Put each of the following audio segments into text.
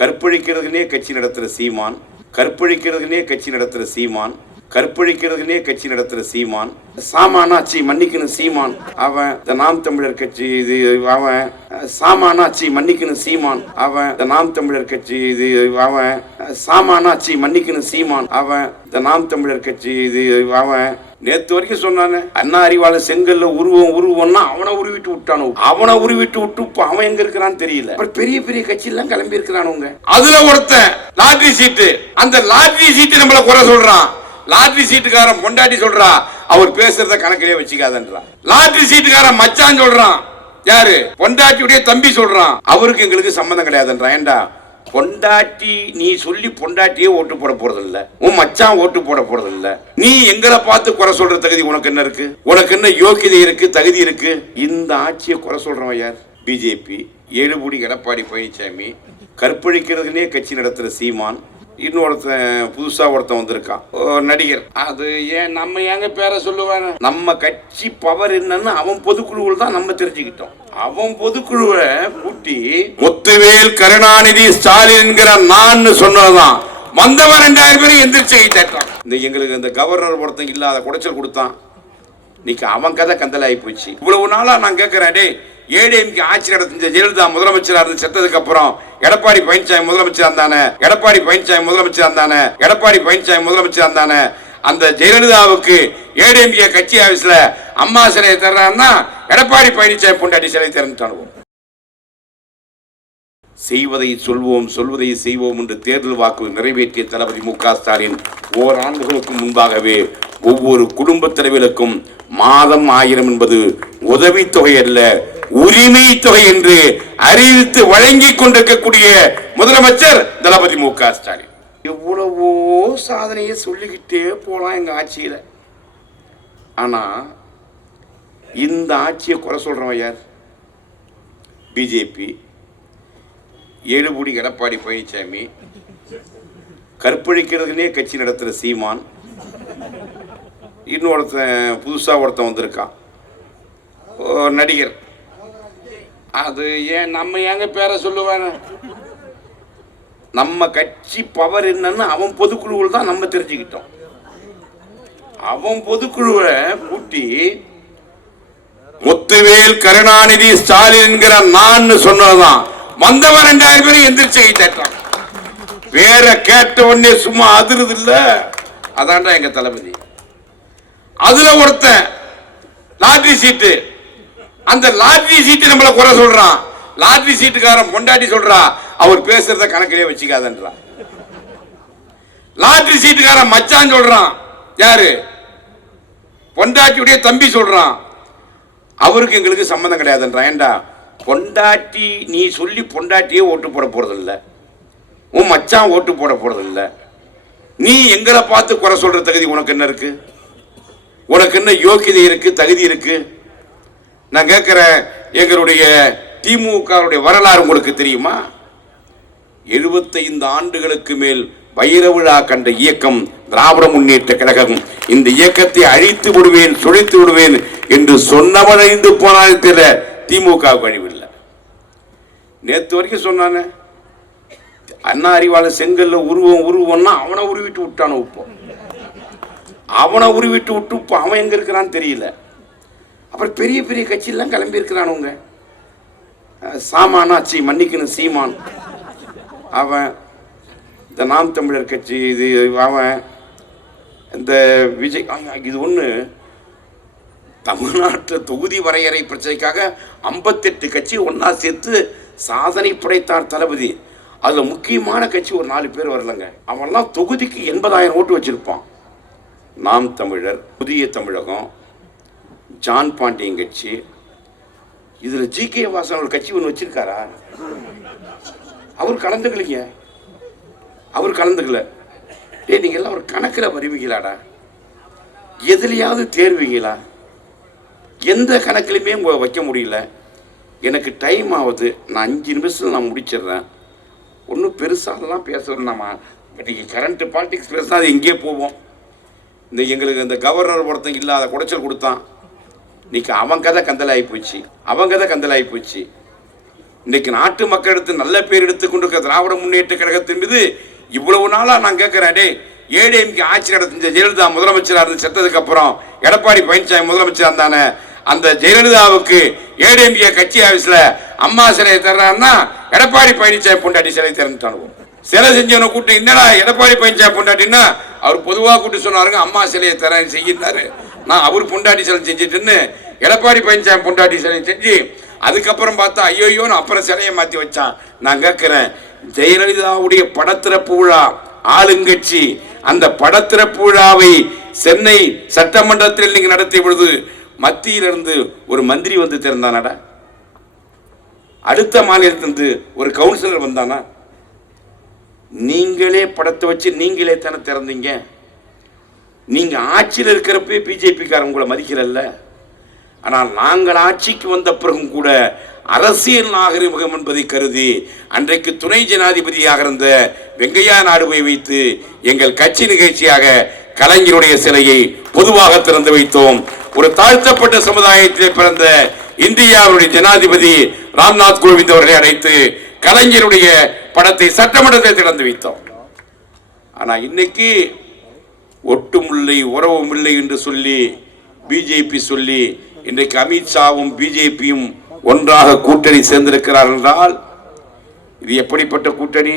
கற்பழிக்கிறதுனே கட்சி நடத்துகிற சீமான், கற்பழிக்கிறதுனே கட்சி நடத்துகிற சீமான், கற்பழிக்கிறதுனே கட்சி நடத்துகிற சீமான், சாமானாச்சி மன்னிக்கணும் சீமான், அவன் இந்த நாம் தமிழர் கட்சி இது, அவன் சாமானாச்சி மன்னிக்கணும் சீமான், அவன் இந்த நாம் தமிழர் கட்சி இது, அவன் சாமானாச்சி மன்னிக்கணும் சீமான், அவன் இந்த நாம் தமிழர் கட்சி இது, அவன் நேத்து வரைக்கும் சொன்னானே அண்ணா அறிவாளர் செங்கல்ல உருவம்னா அவனை உருவிட்டு விட்டானோ, அவனை உருவிட்டு விட்டு இப்ப அவன் எங்க இருக்கிறான்னு தெரியல. பெரிய பெரிய கட்சி எல்லாம் கிளம்பி இருக்கிறானுங்க. அதுல ஒருத்தன் லாட்டரி சீட்டு, அந்த லாட்டரி சீட்டு நம்மள குறை சொல்றான். லாட்டரி சீட்டுக்காரன் பொண்டாட்டி சொல்றா அவர் பேசுறத கணக்கிலே வச்சுக்காதன்றான். லாட்டரி சீட்டுக்காரன் மச்சான் சொல்றான், யாரு பொண்டாட்டியுடைய தம்பி சொல்றான் அவருக்கு எங்களுக்கு சம்பந்தம் கிடையாதுன்றான். ஏண்டா பொண்டாட்டி நீ சொல்லி பொண்டாட்டியே ஓட்டு போட போறது இல்ல, உன் மச்சான் ஓட்டு போட போறது இல்ல, நீ எங்களை பார்த்து குறை சொல்ற தகுதி உனக்கு என்ன இருக்கு? உனக்கு என்ன யோக்கியதை இருக்கு, தகுதி இருக்கு? இந்த ஆட்சியை குறை சொல்றவன் யார்? பிஜேபி, ஏழுபடி எடப்பாடி பழனிசாமி, கற்பழிக்கிறதுனே கட்சி நடத்துற சீமான், இன்னொருத்தன் புதுசா ஒருத்தன் வந்திருக்கான் நடிகர். அது ஏன் நம்ம ஏங்க பேரை சொல்லுவாங்க? நம்ம கட்சி பவர் என்னன்னு அவன் பொதுக்குழுவில் தான் நம்ம தெரிஞ்சுக்கிட்டோம். அவன் பொதுக்குழுவை கூட்டி முத்துவேல் கருணாநிதி ஸ்டாலின் என்கிற நான் சொன்னதுதான் வந்தவன் 2000 பேரும் எந்திரிச்சு கேட்டான். இந்த எங்களுக்கு இந்த கவர்னர் ஒருத்தன் இல்லாத குடைச்சல் கொடுத்தான். இன்னைக்கு அவன் கதை கந்தலாகி போச்சு. இவ்வளவு நாளா நான் கேட்கிறேன், டே ஏடிஎம்கே ஆட்சி நடத்த ஜெயலலிதா முதலமைச்சராக இருந்து செத்ததுக்கு அப்புறம் எடப்பாடி பழனிசாமி முதலமைச்சர் இருந்தானே, எடப்பாடி பழனிசாமி முதலமைச்சர் இருந்தானே, எடப்பாடி பழனிசாமி முதலமைச்சர் இருந்தானே, அந்த ஜெயலலிதாவுக்கு ஏடிஎம்கே கட்சி ஆபீஸ்ல அம்மா சிலையை தர்றான்னா எடப்பாடி பழனிசாமி பொண்டாட்டி சிலை திறந்துட்டானுவோம். செய்வதை சொல்வோம், சொல்வதை செய்வோம் என்று தேர்தல் வாக்கு நிறைவேற்றிய தளபதி மு.க. ஸ்டாலின் ஓராண்டுகளுக்கு முன்பாகவே ஒவ்வொரு குடும்ப தலைவர்களுக்கும் மாதம் 1000 என்பது உதவித்தொகை அல்ல, உரிமை தொகை என்று அறிவித்து வழங்கி கொண்டிருக்கக்கூடிய முதலமைச்சர் தளபதி மு.க. ஸ்டாலின். எவ்வளவோ சாதனையை சொல்லிக்கிட்டே போலாம் எங்க ஆட்சியில. ஆனா இந்த ஆட்சியை குறை சொல்றவன் யார்? பிஜேபி, ஏழுபடி எடப்பாடி பழனிசாமி, கற்பழிக்கிறதுனே கட்சி நடத்துகிற சீமான், இன்னொருத்தன் புதுசா ஒருத்தன் வந்திருக்கான் நடிகர். அது ஏன் நம்ம ஏங்க பேரை சொல்லுவாங்க? நம்ம கட்சி பவர் என்னன்னு அவன் பொதுக்குழுவில் தான் நம்ம தெரிஞ்சுக்கிட்டோம். அவன் பொதுக்குழுவை கூட்டி முத்துவேல் கருணாநிதி ஸ்டாலின் என்கிற நான் சொன்னதுதான் வந்தவன் 2000 பேரும் எந்திரிச்சு கேட்டான். வேற கேட்ட உடனே சும்மா அதிருது இல்ல, அதான்டா எங்க தளபதி. அதுல ஒருத்தன் லாட்டரி சீட்டு, அந்த லாட்டரி சீட்டு நம்மள குறை சொல்றான். லாட்டரி சீட்டுக்காரன் பொண்டாட்டி சொல்றா அவர் பேசுறத கணக்கிலே வச்சுக்காதன்றான். லாட்டரி சீட்டுக்காரன் மச்சான் சொல்றான், யாரு பொண்டாட்டியுடைய தம்பி சொல்றான் அவருக்கு எங்களுக்கு சம்பந்தம் கிடையாதுன்றான். ஏண்டா பொண்டாட்டி நீ சொல்லி பொண்டாட்டியே ஓட்டு போட போறது இல்ல, உன் மச்சான் ஓட்டு போட போறது இல்ல, நீ எங்களை பார்த்து குறை சொல்ற தகுதி உனக்கு என்ன இருக்கு? உனக்கு என்ன யோக்கியதை இருக்கு, தகுதி இருக்கு? நான் கேட்கிறேன், எங்களுடைய திமுக வரலாறு உங்களுக்கு தெரியுமா? 75 ஆண்டுகளுக்கு மேல் வைர விழா கண்ட இயக்கம் திராவிட முன்னேற்ற கழகம். இந்த இயக்கத்தை அழித்து விடுவேன், சுழித்து விடுவேன் என்று சொன்னவன் அழிந்து போனால் தெரியல, திமுக கழிவில்லை. நேத்து வரைக்கும் சொன்னானே அண்ணா அறிவாளர் செங்கல்ல உருவம்னா அவனை உருவிட்டு விட்டானோ, இப்போ அவனை உருவிட்டு விட்டு இப்போ அவன் எங்க இருக்கிறான்னு தெரியல. அப்புறம் பெரிய பெரிய கட்சி எல்லாம் கிளம்பி இருக்கிறானுங்க. சாமானாச்சி மன்னிக்கணும் சீமான், அவன் இந்த நாம் தமிழர் கட்சி இது, அவன் இந்த விஜய். இது ஒன்று தமிழ்நாட்டில் தொகுதி வரையறை பிரச்சனைக்காக 58 கட்சி ஒன்னா சேர்த்து சாதனை படைத்தார் தளபதி. அதில் முக்கியமான கட்சி ஒரு 4 பேர் வரலங்க. அவன்லாம் தொகுதிக்கு 80,000 ஓட்டு வச்சிருப்பான். நாம் தமிழர், புதிய தமிழகம், ஜான் பாண்டியன் கட்சி, இதில் ஜி.கே. வாசன் ஒரு கட்சி ஒன்று வச்சிருக்காரா? அவர் கலந்துக்கலைங்க, அவர் கலந்துக்கல. டே நீங்கள் எல்லாம் ஒரு கணக்கில் வருவீங்களாடா? எதுலையாவது தேர்வீங்களா? எந்த கணக்கிலுமே வைக்க முடியல. எனக்கு டைம் ஆகுது, நான் 5 நிமிஷத்தில் நான் முடிச்சிடுறேன். ஒன்றும் பெருசாகலாம் பேசுகிறோம் நம்ம. நீங்கள் கரண்ட் பாலிடிக்ஸ் பேசினா அது எங்கேயே போவோம். இந்த எங்களுக்கு இந்த கவர்னர் ஒருத்தன் இல்லாத குடைச்சல் கொடுத்தான். இன்னைக்கு அவன் கதை கந்தலாகி போச்சு, அவன் கதை கந்தலாகி போச்சு. இன்னைக்கு நாட்டு மக்களிடத்து நல்ல பேர் எடுத்துக்கொண்டிருக்க திராவிட முன்னேற்ற கழகத்தின் மீது இவ்வளவு நாளா நான் கேட்கிறேன், ஏடிஎம்கே ஆட்சி நடத்த ஜெயலலிதா முதலமைச்சராக இருந்து செத்ததுக்கு அப்புறம் எடப்பாடி பழனிசாமி முதலமைச்சர் இருந்தானே, அந்த ஜெயலலிதாவுக்கு ஏடிஎம்கே கட்சி ஆபீஸ்ல அம்மா சிலையை தர்றாருன்னா எடப்பாடி பழனிசாமி பொண்டாட்டி சிலை திறந்துட்டானுவோம். சிலை செஞ்சவனை கூட்டு என்னடா எடப்பாடி பழனிசாமி பொண்டாட்டின்னா அவர் பொதுவாக கூட்டு சொன்னாருங்க, அம்மா சிலையை தர செய்யினாரு. நான் அவர் பொண்டாட்டி சிலை செஞ்சுட்டுன்னு எடப்பாடி பழனிசாமி பொண்டாட்டி சிலை செஞ்சு அதுக்கப்புறம் பார்த்தா ஐயோன்னு அப்புறம் சிலையை மாற்றி வச்சான். நான் கேட்கிறேன், ஜெயலலிதாவுடைய படத்திறப்பு விழா ஆளுங்கட்சி அந்த படத்திறப்பு விழாவை சென்னை சட்டமன்றத்தில் நீங்க நடத்திய பொழுது மத்தியிலிருந்து ஒரு மந்திரி வந்து திறந்தானடா, அடுத்த மாநிலத்திலிருந்து ஒரு கவுன்சிலர் வந்தானா? நீங்களே படத்தை வச்சு நீங்களே தானே திறந்தீங்க. நீங்க ஆட்சியில் இருக்கிறப்ப பிஜேபிக்காரன் உங்களை மதிக்கிறல்ல. ஆனால் நாங்கள் ஆட்சிக்கு வந்த பிறகும் கூட அரசியல் நாகரிகம் என்பதை கருதி அன்றைக்கு துணை ஜனாதிபதியாக இருந்த வெங்கையா நாயுடுவை வைத்து எங்கள் கட்சி நிகழ்ச்சியாக கலைஞருடைய சிலையை பொதுவாக திறந்து வைத்தோம். ஒரு தாழ்த்தப்பட்ட சமுதாயத்திலே பிறந்த இந்தியாவுடைய ஜனாதிபதி ராம்நாத் கோவிந்த் அவர்களை அழைத்து கலைஞருடைய படத்தை சட்டமன்றத்தில் திறந்து வைத்தோம். ஆனா இன்னைக்கு ஒட்டுமில்லை உறவும் இல்லை என்று சொல்லி பிஜேபி சொல்லி இன்றைக்கு அமித்ஷாவும் பிஜேபியும் ஒன்றாக கூட்டணி சேர்ந்திருக்கிறார் என்றால் இது எப்படிப்பட்ட கூட்டணி?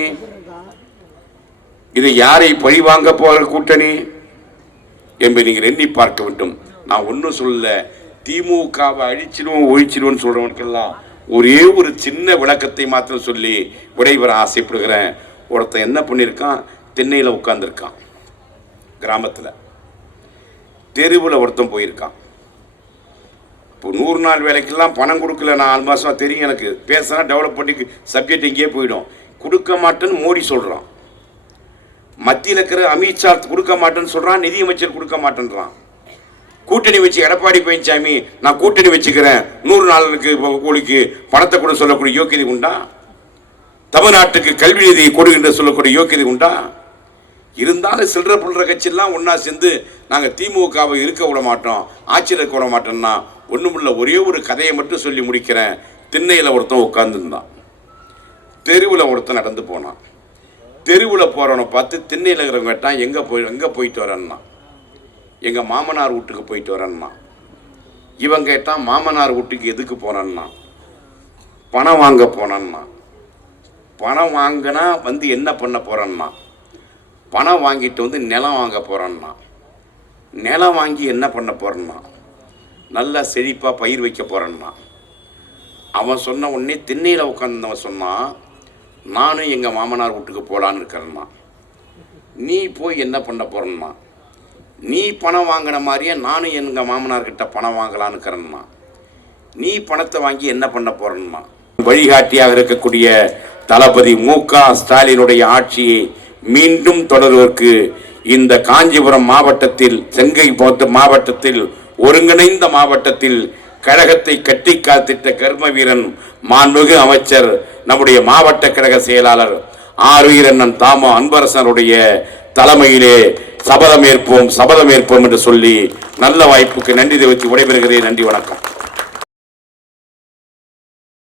இது யாரை பழிவாங்க போகிற கூட்டணி என்பதை நீங்கள் எண்ணி பார்க்க வேண்டும். நான் ஒன்றும் சொல்லல, திமுகவை அழிச்சிடுவோம் ஒழிச்சிடுவோம் சொல்றவனுக்கெல்லாம் ஒரே ஒரு சின்ன விளக்கத்தை மாத்திரம் சொல்லி விடைபெற ஆசைப்படுகிறேன். ஒருத்தன் என்ன பண்ணியிருக்கான், தென்னையில் உட்கார்ந்துருக்கான், கிராமத்தில் தெருவில் ஒருத்தன் போயிருக்கான். இப்போ 100 நாள் வேலைக்கெல்லாம் பணம் கொடுக்கல, நான் 4 மாதமாக தெரியும் எனக்கு, பேசினா டெவலப் பண்ணி சப்ஜெக்ட் இங்கேயே போயிடும். கொடுக்க மாட்டேன்னு மோடி சொல்கிறான், மத்தியில் இருக்கிற அமித்ஷா கொடுக்க மாட்டேன்னு சொல்கிறான், நிதியமைச்சர் கொடுக்க மாட்டேன்றான். கூட்டணி வச்சு எடப்பாடி பழனிசாமி நான் கூட்டணி வச்சுக்கிறேன் 100 நாளுக்கு கூலிக்கு பணத்தை கூட சொல்லக்கூடிய யோக்கியதை உண்டா? தமிழ்நாட்டுக்கு கல்வி நிதியை கொடுக்கின்ற சொல்லக்கூடிய யோக்கியதை உண்டா? இருந்தாலும் சில்லற புல்ற கட்சியெல்லாம் ஒன்றா சேர்ந்து நாங்கள் திமுகவை இருக்க விட மாட்டோம், ஆட்சியில் இருக்க விட மாட்டோம்னா ஒன்றுமில்ல. ஒரே ஒரு கதையை மட்டும் சொல்லி முடிக்கிறேன். திண்ணையில் ஒருத்தன் உட்காந்துருந்தான், தெருவில் ஒருத்தன் நடந்து போனான். தெருவில் போகிறவனை பார்த்து திண்ணையில் இருக்கிறவங்க கேட்டான், எங்கே போயிட்டு வரேன்னா. எங்கள் மாமனார் வீட்டுக்கு போயிட்டு வரேன்னா. இவன் கேட்டான், மாமனார் வீட்டுக்கு எதுக்கு போனான்னா? பணம் வாங்க போனான்னா. பணம் வாங்கினா வந்து என்ன பண்ண போகிறேன்னா? பணம் வாங்கிட்டு வந்து நிலம் வாங்க போகிறேன்னா. நிலம் வாங்கி என்ன பண்ண போகிறேன்னா? நல்லா செழிப்பாக பயிர் வைக்க போகிறேன்னா. அவன் சொன்ன உடனே திண்ணையில் உட்காந்துவன் சொன்னான், நானும் எங்கள் மாமனார் வீட்டுக்கு போகலான்னு இருக்கிறேன்னா. நீ போய் என்ன பண்ண போகிறேன்னா? நீ பணம் வாங்கின மாதிரியே நானும் எங்கள் மாமனார்கிட்ட பணம் வாங்கலான்னு இருக்கிறேன்னா. நீ பணத்தை வாங்கி என்ன பண்ண போகிறேன்னா? வழிகாட்டியாக இருக்கக்கூடிய தளபதி மு.க. ஸ்டாலினுடைய ஆட்சியை மீண்டும் தொடர்வதற்கு இந்த காஞ்சிபுரம் மாவட்டத்தில், செங்கை மாவட்டத்தில், ஒருங்கிணைந்த மாவட்டத்தில் கழகத்தை கட்டி காத்திட்ட கர்ம வீரன் மாண்புமிகு அமைச்சர் நம்முடைய மாவட்ட கழக செயலாளர் ஆருயிரண்ணன் தாமோ அன்பரசனுடைய தலைமையிலே சபதமேற்போம் என்று சொல்லி நல்ல வாய்ப்புக்கு நன்றி தெரிவித்து விடைபெறுகிறேன். நன்றி, வணக்கம்.